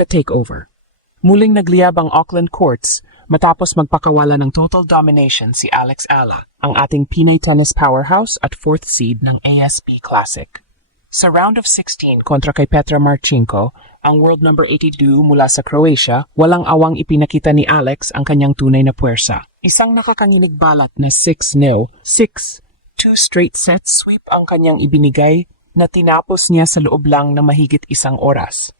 ka-takeover. Muling nagliyab ang Auckland courts matapos magpakawala ng total domination si Alex Ala, ang ating Pinay tennis powerhouse at 4th seed ng ASB Classic. Sa round of 16 kontra kay Petra Marcinko, ang world number 82 mula sa Croatia, walang awang ipinakita ni Alex ang kanyang tunay na puwersa. Isang nakakanginig balat na 6-0, 2 straight set sweep ang kanyang ibinigay na tinapos niya sa loob lang ng mahigit isang oras.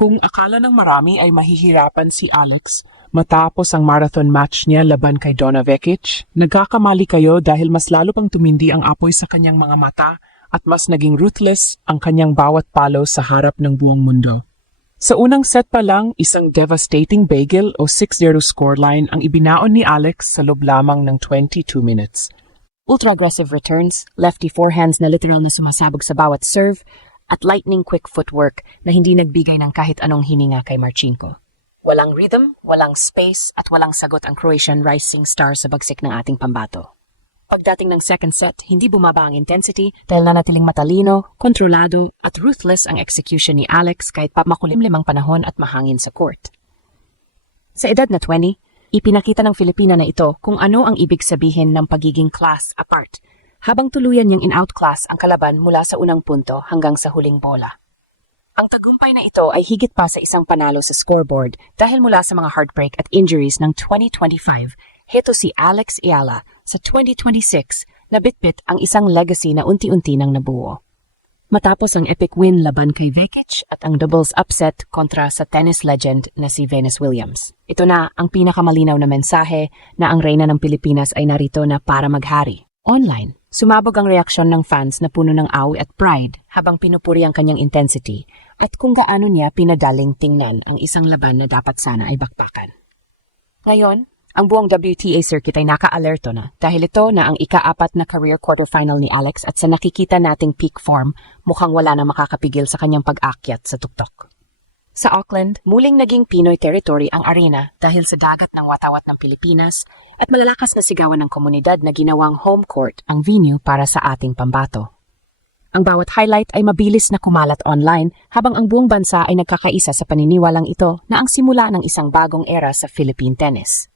Kung akala ng marami ay mahihirapan si Alex matapos ang marathon match niya laban kay Donna Vekic, nagkakamali kayo dahil mas lalo pang tumindi ang apoy sa kanyang mga mata at mas naging ruthless ang kanyang bawat palo sa harap ng buong mundo. Sa unang set pa lang, isang devastating bagel o 6-0 scoreline ang ibinaon ni Alex sa loob lamang ng 22 minutes. Ultra-aggressive returns, lefty forehands na literal na sumasabog sa bawat serve, at lightning-quick footwork na hindi nagbigay ng kahit anong hininga kay Marcinko. Walang rhythm, walang space, at walang sagot ang Croatian rising star sa bagsik ng ating pambato. Pagdating ng second set, hindi bumaba ang intensity dahil nanatiling matalino, kontrolado at ruthless ang execution ni Alex kahit pa makulimlimang panahon at mahangin sa court. Sa edad na 20, ipinakita ng Filipina na ito kung ano ang ibig sabihin ng pagiging class apart, habang tuluyan niyang in-outclass ang kalaban mula sa unang punto hanggang sa huling bola. Ang tagumpay na ito ay higit pa sa isang panalo sa scoreboard dahil mula sa mga heartbreak at injuries ng 2025, heto si Alex Ala sa 2026 na bitbit ang isang legacy na unti-unti nang nabuo. Matapos ang epic win laban kay Vekic at ang doubles upset kontra sa tennis legend na si Venus Williams. Ito na ang pinakamalinaw na mensahe na ang reyna ng Pilipinas ay narito na para maghari. Online, sumabog ang reaksyon ng fans na puno ng awe at pride habang pinupuri ang kanyang intensity at kung gaano niya pinadaling tingnan ang isang laban na dapat sana ay bakbakan. Ngayon, ang buong WTA circuit ay naka-alerto na dahil ito na ang ika-4 na career quarterfinal ni Alex at sa nakikita nating peak form, mukhang wala na makakapigil sa kanyang pag-akyat sa tuktok. Sa Auckland, muling naging Pinoy territory ang arena dahil sa dagat ng watawat ng Pilipinas at malalakas na sigawan ng komunidad na ginawang home court ang venue para sa ating pambato. Ang bawat highlight ay mabilis na kumalat online habang ang buong bansa ay nagkakaisa sa paniniwalang ito na ang simula ng isang bagong era sa Philippine tennis.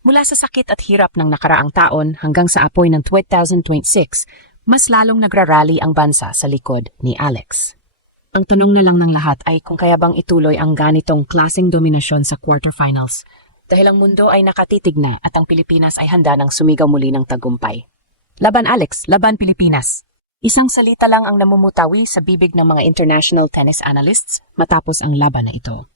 Mula sa sakit at hirap ng nakaraang taon hanggang sa apoy ng 2026, mas lalong nagrarally ang bansa sa likod ni Alex. Ang tanong na lang ng lahat ay kung kaya bang ituloy ang ganitong klaseng dominasyon sa quarterfinals dahil ang mundo ay nakatitig na at ang Pilipinas ay handa ng sumigaw muli ng tagumpay. Laban Alex, laban Pilipinas! Isang salita lang ang namumutawi sa bibig ng mga international tennis analysts matapos ang laban na ito.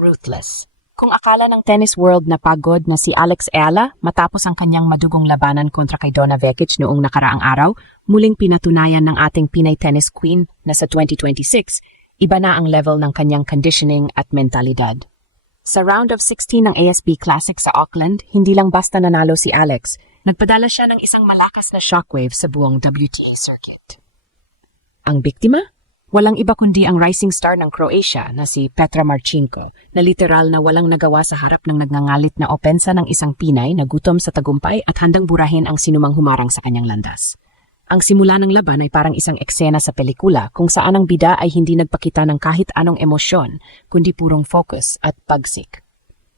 Ruthless. Kung akala ng tennis world na pagod na si Alex Ala matapos ang kanyang madugong labanan kontra kay Donna Vekic noong nakaraang araw, muling pinatunayan ng ating Pinay tennis queen na sa 2026, iba na ang level ng kanyang conditioning at mentalidad. Sa round of 16 ng ASB Classic sa Auckland, hindi lang basta nanalo si Alex, nagpadala siya ng isang malakas na shockwave sa buong WTA circuit. Ang biktima? Walang iba kundi ang rising star ng Croatia na si Petra Marcinko na literal na walang nagawa sa harap ng nagngangalit na opensa ng isang Pinay na gutom sa tagumpay at handang burahin ang sinumang humarang sa kanyang landas. Ang simula ng laban ay parang isang eksena sa pelikula kung saan ang bida ay hindi nagpakita ng kahit anong emosyon kundi purong focus at pagsik.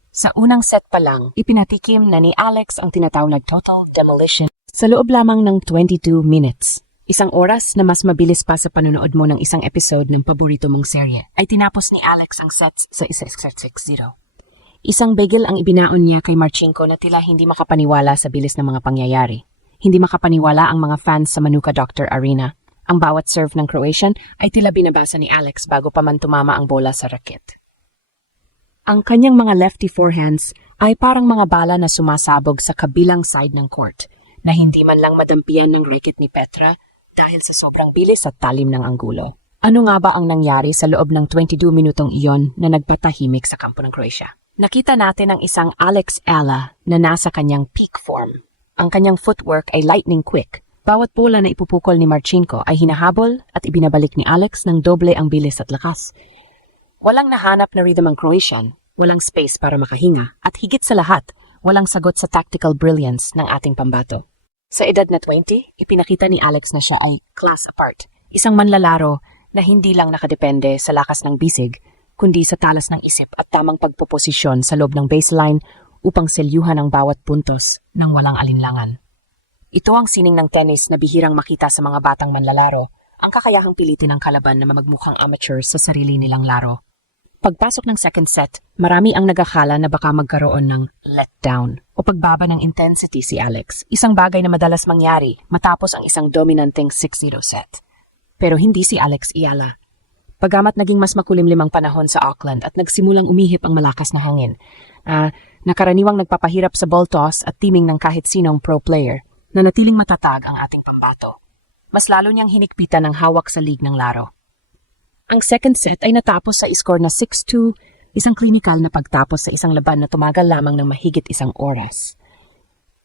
Sa unang set pa lang, ipinatikim na ni Alex ang tinatawag na total demolition sa loob lamang ng 22 minutes. Isang oras na mas mabilis pa sa panonood mo ng isang episode ng paborito mong serye, ay tinapos ni Alex ang sets sa 6-0. Isang bagel ang ibinaon niya kay Marcinko na tila hindi makapaniwala sa bilis ng mga pangyayari. Hindi makapaniwala ang mga fans sa Manuka Doctor Arena. Ang bawat serve ng Croatian ay tila binabasa ni Alex bago pa man tumama ang bola sa raket. Ang kanyang mga lefty forehands ay parang mga bala na sumasabog sa kabilang side ng court na hindi man lang madampian ng racket ni Petra dahil sa sobrang bilis at talim ng anggulo. Ano nga ba ang nangyari sa loob ng 22 minutong iyon na nagpatahimik sa kampo ng Croatia? Nakita natin ang isang Alex Ala na nasa kanyang peak form. Ang kanyang footwork ay lightning quick. Bawat bola na ipupukol ni Marcinko ay hinahabol at ibinabalik ni Alex ng doble ang bilis at lakas. Walang nahanap na rhythm ang Croatian, walang space para makahinga, at higit sa lahat, walang sagot sa tactical brilliance ng ating pambato. Sa edad na 20, ipinakita ni Alex na siya ay class apart. Isang manlalaro na hindi lang nakadepende sa lakas ng bisig, kundi sa talas ng isip at tamang pagpoposisyon sa loob ng baseline upang selyuhan ang bawat puntos ng walang alinlangan. Ito ang sining ng tennis na bihirang makita sa mga batang manlalaro, ang kakayahang pilitin ng kalaban na magmukhang amateur sa sarili nilang laro. Pagpasok ng second set, marami ang nagakala na baka magkaroon ng letdown o pagbaba ng intensity si Alex, isang bagay na madalas mangyari matapos ang isang dominanting 6-0 set. Pero hindi si Alex Ayala. Pagamat naging mas makulimlim ang panahon sa Auckland at nagsimulang umihip ang malakas na hangin, nakaraniwang nagpapahirap sa ball toss at teaming ng kahit sinong pro player, na natiling matatag ang ating pambato. Mas lalo niyang hinikpitan ng hawak sa league ng laro. Ang second set ay natapos sa score na 6-2, isang klinikal na pagtapos sa isang laban na tumagal lamang ng mahigit isang oras.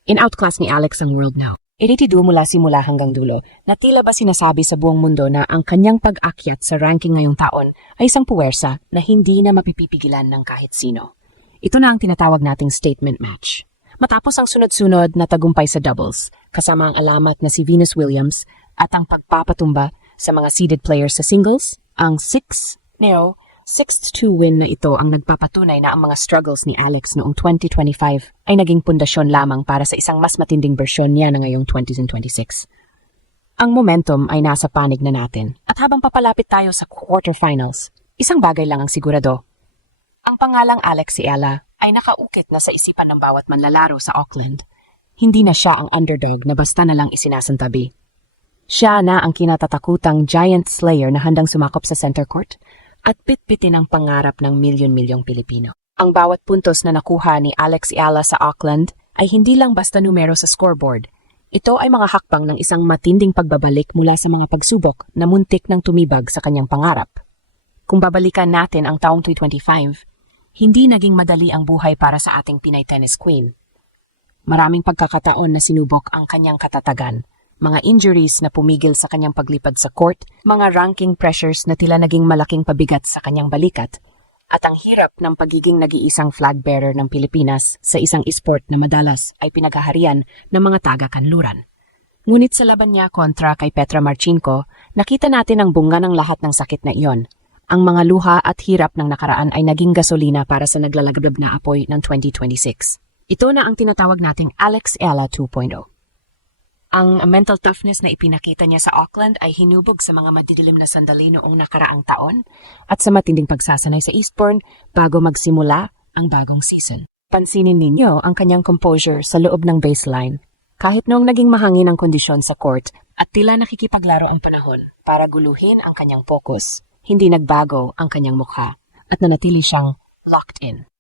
In-outclass ni Alex ang world now. 82 mula simula hanggang dulo, na tila ba sinasabi sa buong mundo na ang kanyang pag-akyat sa ranking ngayong taon ay isang puwersa na hindi na mapipigilan ng kahit sino. Ito na ang tinatawag nating statement match. Matapos ang sunod-sunod na tagumpay sa doubles, kasama ang alamat na si Venus Williams at ang pagpapatumba sa mga seeded players sa singles, ang 6-2 win na ito ang nagpapatunay na ang mga struggles ni Alex noong 2025 ay naging pundasyon lamang para sa isang mas matinding bersyon niya na ngayong 2026. Ang momentum ay nasa panig na natin at habang papalapit tayo sa quarterfinals, isang bagay lang ang sigurado. Ang pangalang Alex Ayala ay nakaukit na sa isipan ng bawat manlalaro sa Auckland. Hindi na siya ang underdog na basta na lang isinasantabi. Siya na ang kinatatakutang giant slayer na handang sumakop sa center court at pitpitin ang pangarap ng milyon-milyong Pilipino. Ang bawat puntos na nakuha ni Alex Ayala sa Auckland ay hindi lang basta numero sa scoreboard. Ito ay mga hakbang ng isang matinding pagbabalik mula sa mga pagsubok na muntik ng tumibag sa kanyang pangarap. Kung babalikan natin ang taong 2025, hindi naging madali ang buhay para sa ating Pinay Tennis Queen. Maraming pagkakataon na sinubok ang kanyang katatagan. Mga injuries na pumigil sa kanyang paglipad sa court, mga ranking pressures na tila naging malaking pabigat sa kanyang balikat, at ang hirap ng pagiging nag-iisang flag bearer ng Pilipinas sa isang esport na madalas ay pinaghaharian ng mga taga-kanluran. Ngunit sa laban niya kontra kay Petra Marchenko, nakita natin ang bunga ng lahat ng sakit na iyon. Ang mga luha at hirap ng nakaraan ay naging gasolina para sa naglalagdab na apoy ng 2026. Ito na ang tinatawag nating Alex Ayala 2.0. Ang mental toughness na ipinakita niya sa Auckland ay hinubog sa mga madidilim na sandali noong nakaraang taon at sa matinding pagsasanay sa Eastbourne bago magsimula ang bagong season. Pansinin ninyo ang kanyang composure sa loob ng baseline. Kahit noong naging mahangin ang kondisyon sa court at tila nakikipaglaro ang panahon para guluhin ang kanyang focus, hindi nagbago ang kanyang mukha at nanatili siyang locked in.